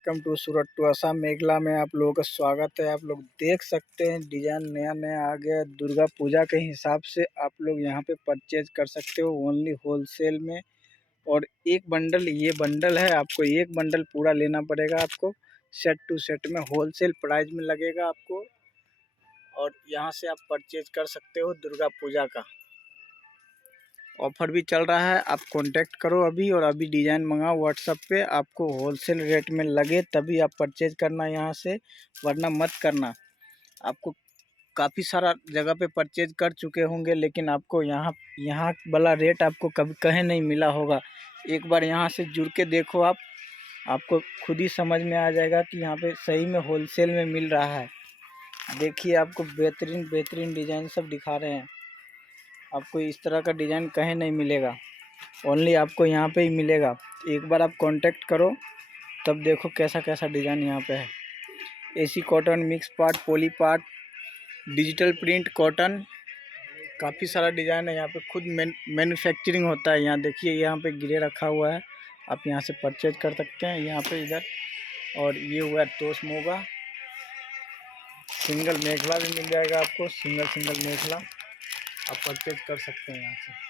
Welcome to Surat to Assam Meghalaya में आप लोगों का स्वागत है। आप लोग देख सकते हैं डिजाइन नया नया आ गया। दुर्गा पूजा के हिसाब से आप लोग यहां पे परचेज कर सकते हो ओनली होलसेल में। और एक बंडल, ये बंडल है, आपको एक बंडल पूरा लेना पड़ेगा। आपको सेट टू सेट में होलसेल प्राइस में लगेगा आपको। और यहाँ से आप परचेज कर सकते हो दुर्गा पूजा का ऑफर भी चल रहा है। आप कांटेक्ट करो अभी और अभी डिज़ाइन मंगाओ व्हाट्सएप पे। आपको होलसेल रेट में लगे तभी आप परचेज करना यहाँ से, वरना मत करना। आपको काफ़ी सारा जगह पे परचेज कर चुके होंगे लेकिन आपको यहाँ यहाँ वाला रेट आपको कभी कहीं नहीं मिला होगा। एक बार यहाँ से जुड़ के देखो आप, आपको खुद ही समझ में आ जाएगा कि यहाँ पे सही में होलसेल में मिल रहा है। देखिए आपको बेहतरीन बेहतरीन डिज़ाइन सब दिखा रहे हैं। आपको इस तरह का डिज़ाइन कहीं नहीं मिलेगा, ओनली आपको यहाँ पे ही मिलेगा। एक बार आप कांटेक्ट करो तब देखो कैसा कैसा डिज़ाइन यहाँ पे है। AC cotton, mix part, poly part, digital print cotton, काफ़ी सारा डिज़ाइन है। यहाँ पे खुद मैन्युफैक्चरिंग होता है। यहाँ देखिए, यहाँ पे गिरे रखा हुआ है, आप यहाँ से परचेज कर सकते हैं यहाँ पे इधर। और ये हुआ तोश मोगा, सिंगल मेखला भी मिल जाएगा आपको। सिंगल सिंगल मेखला आप परचेज कर सकते हैं यहाँ से।